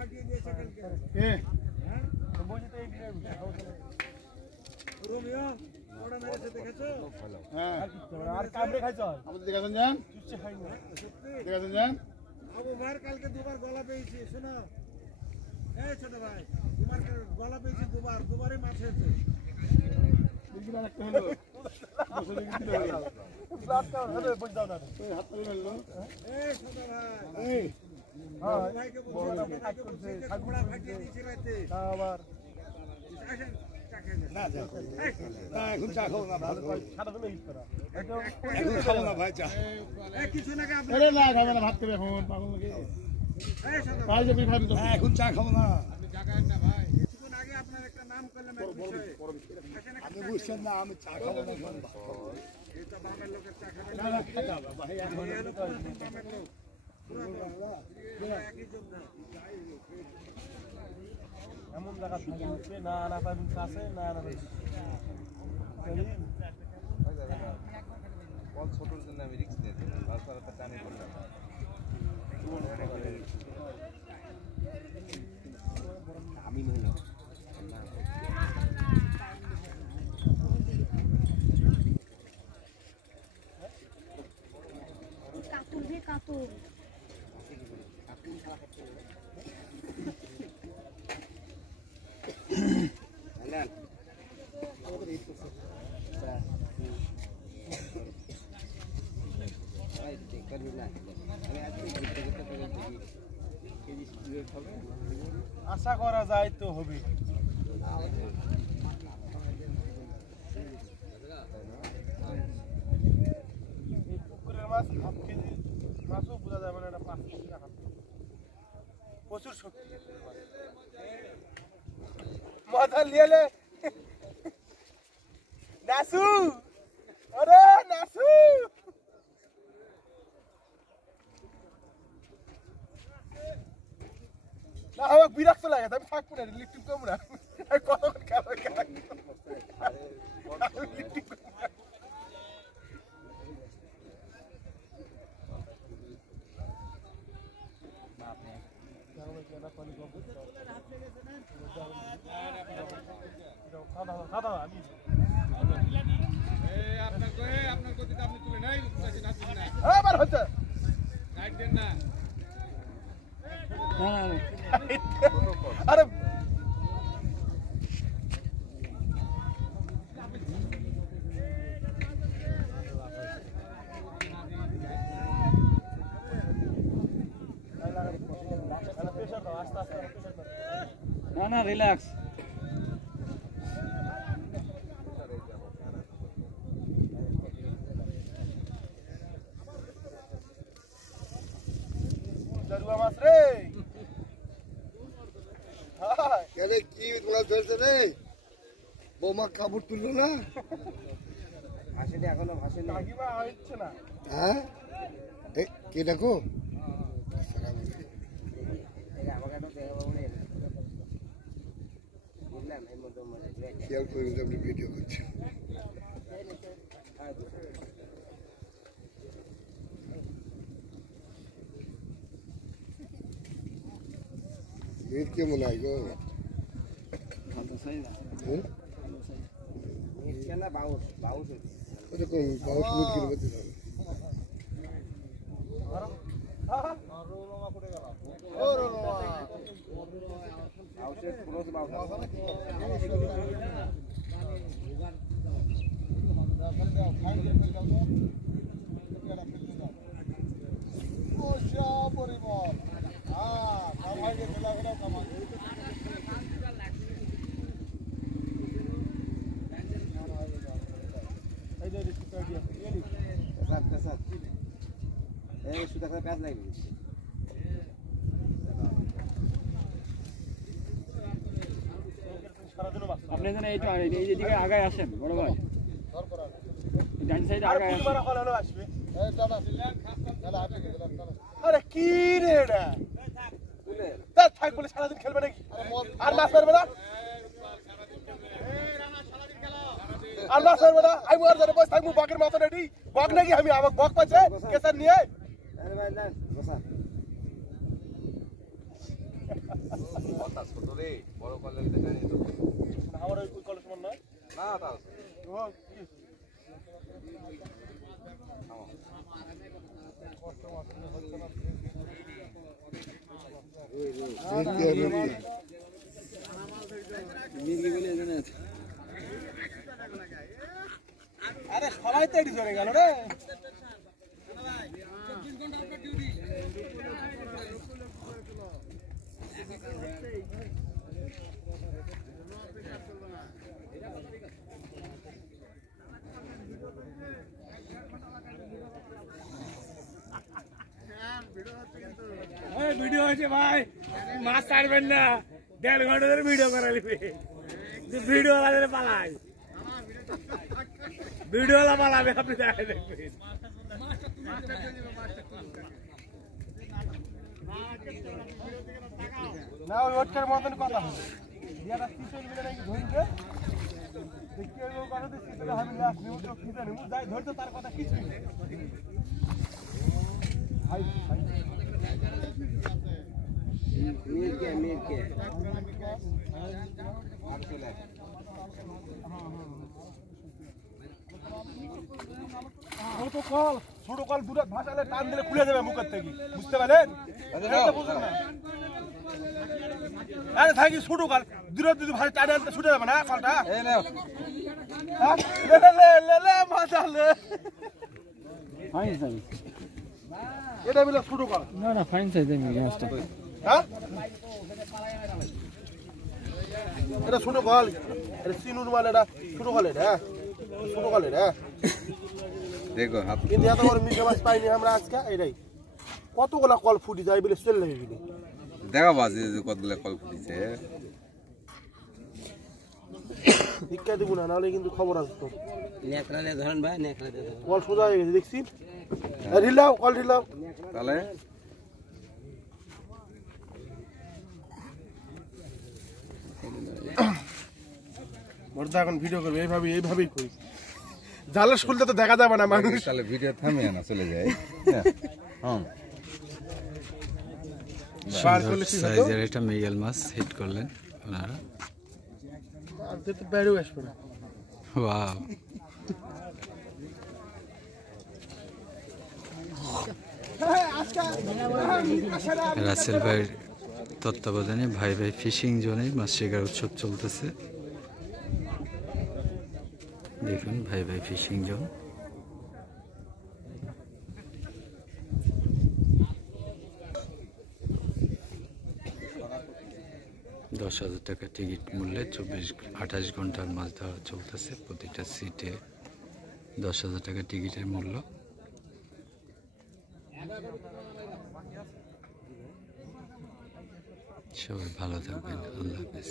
ফাটিয়ে দিয়েছে কালকে হ্যাঁ বলছি তো এই রোমিও ওটা মেরেছে দেখেছো হ্যাঁ আর কামড়ে খাইছো আমাদের দেখাছেন যান চুচ্ছে খাইনি সত্যি দেখাছেন যান আবু ভাই কালকে দুবার গলা পেয়েছি শোনো এই ছোট ভাই তোমার গলা পেয়েছি দুবারই মাছ হয়েছে দেখি না একটা হলো বসে দেখি হলো ব্লাড কাউন্ট হবে বুঝ দাও না এই হাত ধরে মেললো এই ছোট ভাই এই হ্যাঁ ভাইকে বলছো না ভাইকে বলছো ঠাকুরা ফাটিয়ে দিয়েছে রাতে আবার আসেন না যা না এখন চা খাও না ভালো সাদা তুমি ইউজ করো এখন খাবো না ভাই চা এই কিছু না আপনি আরে না খাবে না ভাত খাবে এখন পাগল নাকি এই ছোট ভাই যে খাবেন তো এখন চা খাবো না আপনি জায়গায় না ভাই কিছুক্ষণ আগে আপনার একটা নাম করলাম এক বিষয়ে আপনি বুঝছেন না আমি চা খাবো না এই তো বামের লোকের চা খাবে না না খাওয়া ভাই এখন বামের লোক একই যোগ না এমন জায়গা থাকবে না না পাবেন কাছে না না বল ছোটর জন্য আমি রিস্ক নিয়েছি তারপর একটা টানি করলাম আমি মহিলা কাতুর রে কাতুর আশা করা যায় তো হবে পুকুরের মাছ হাফ কেজি মাছও বোঝা যাবে না এটা 5 কেজি হাফ প্রচুর শক্তি মাথা লিয়েলে নাসু আরে নাসু না আমার বিরক্ত লাগে আমি থাকবো না লিফটিং করবো না কতক্ষণ খেলা খেলা আপনার গতিতে আপনি তুলে নাই এবার হচ্ছে না আরে না না রিল্যাক্স জরুয়া মাছ রে কেন কি মাছ ধরছে রে বৌমা কাপড় তুললো না ভাসেনি এখনো ভাসেনি কাকিমা হচ্ছে না হ্যাঁ কে দেখো আমাকে একটা দেখা পাবো না বুঝলাম এর মধ্যে খেয়াল করে আপনি ভিডিও করছেন মিট কেমন হয় গো না বাউস বাউস ওরকম বাউশ মিট কিনে করতে হবে বাউসের পুরো বাউস পরিমল হ্যাঁ খেলা কামা এই যে রিস্টার্ট দিয়ে পেশাব পেশাব এই সুদা করে প্যাঁচ লাগবে আপনি এখানে এই তো এই দিকে আগায় আসেন বড় ভাই ডান সাইডে আগায় আসেন আসবে আরে কি রে এটা তা থাক বলে সারাদিন খেলবে নাকি আর মাছ মারবে না আর মাছ মারবে না আমি আর জানে বসে থাকবো বকের মাথা রেডি বক নাকি আমি আমাকে বক পাচ্ছে কেসার নিয়ে আরে ভাই না বসা কথা ছোট রে বড় কলেজ জানি তো আমার ওই কলেজ মন নয় না তা ও আরে সবাই তো এটি চলে গেল রে ভিডিও হয়েছে ভাই মাছ ছাড়বেন না 1.5 ঘন্টা ধরে ভিডিও করা নিবে ভিডিও পালাই ভিডিও পালাবে আপনি দেখবেন না ওই ওটকার মতন কথা হবে ইয়ারা সিসল মিলে নাকি ধরবে দেখি ওই কথা দিয়ে সিসল হবে লাস্ট নিউজ তো খিদা নেই যাই ধরতে তার কথা কিছুই নেই হাই হাই মিরকে ছোট কল দূরে ভাসালে টান দিলে খুলে যাবে মুখের থেকে বুঝতে পারলেন আরে থাকি ছোট কল দূরে যদি ভাই টান আনতে ছুটে যাবে না কলটা মাথালে ফাইন সাইজ এটা বলে ছোট কল না ফাইন সাইজ দেন মাছটা হ্যাঁ এটা ছোট কল এটা চিনুর মাল এটা ছোট কল এটা ছোট কল এটা দেখো হাত কিন্তু এত বড় মিঠে মাছ পাইনি আমরা আজকে এটাই কতগুলা কল ফুটি যায় বলে চলে যাবে বলে দেখা বাজে কতগুলো কল ফুটিছে ভিক্ষা দিব না নাহলে কিন্তু খবর আসতো নেকড়ালে ধরেন ভাই নেকড়ালে ধরেন কল সোজা হয়ে গেছে দেখছি ঢিলাও কল ঢিলাও তাহলে বড়দা এখন ভিডিও করবে এইভাবেই করি জালের খুলতে তো দেখা যাবে না মানুষ তাহলে ভিডিও থামে না চলে যায় হ্যাঁ সাইজের একটা মৃগেল মাছ হিট করলেন ওনারা আর তো বাইরেও আসবে না ওয়াও রাসেল ভাইয়ের তত্ত্বাবধানে ভাই ভাই ফিশিং জোনে মাছ শিকার উৎসব চলতেছে দেখুন ভাই ভাই ফিশিং জোন $10,000 টিকিট মূল্যে 28 ঘন্টার মাছ ধরা চলতেছে প্রতিটা সিটে $10,000 টিকিটের মূল্য সবাই ভালো থাকবেন আল্লাহ হাফেজ